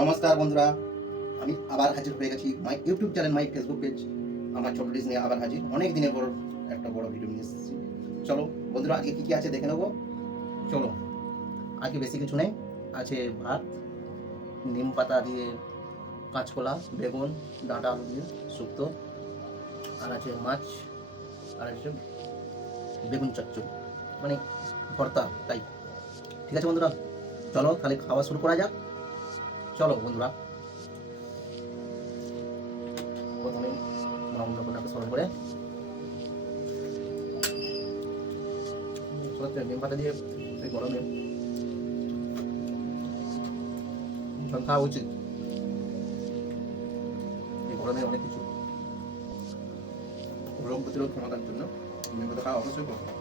নমস্কার বন্ধুরা, আমি আবার হাজির হয়ে গেছি my YouTube channel, my Facebook page, আমার ছোট ডিশ নিয়ে আবার হাজির। অনেক দিনের পর একটা বড় ভিডিও নিয়ে এসেছি। চলো বন্ধুরা, আজকে কী কী আছে দেখে নেবো। চলো, আজকে বেশি কিছু নেই, আছে ভাত, নিম পাতা দিয়ে কাঁচকলা, বেগুন, ডাঁটা আলু দিয়ে শুক্তো, আর আছে মাছ, আর আছে বেগুন চচ্চড়ি, মানে ভর্তা টাইপ। ঠিক আছে বন্ধুরা, চলো তাহলে খাওয়া শুরু করা যাক। চলো বন্ধুরা, প্রথমে মহামন্ত্রটাকে স্মরণ করে নিম পাতা দিয়ে এই গরমে খাওয়া উচিত। এই গরমে অনেক কিছু রোগ প্রতিরোধ ক্ষমতার জন্য নিম পাতা খাওয়া অবশ্যই করতে হবে।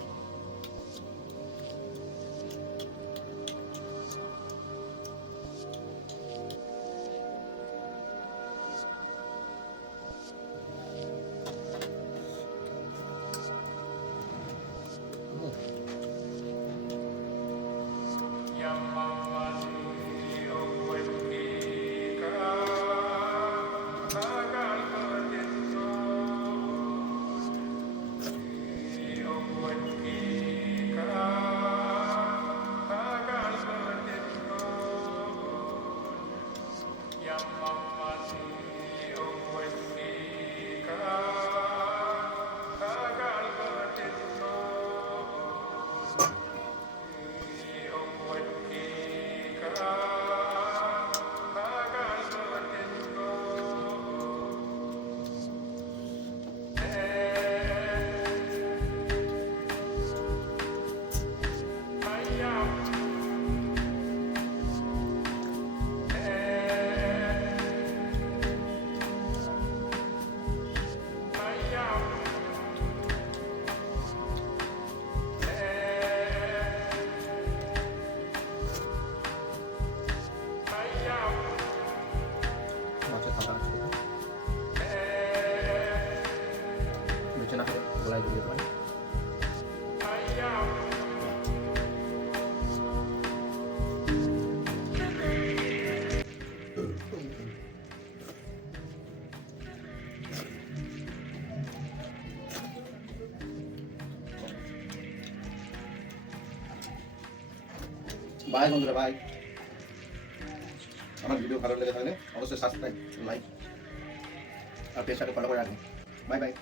মাছের খাবার আছে, বেছে না করে গলায় দিয়ে যেতে পারে। বাই বন্ধুরা, বাই। আমার ভিডিও ভালো লেগে থাকলে অবশ্যই সাবস্ক্রাইব, লাইক আর পেজটাকে ফলো করে রাখবেন। Bye bye.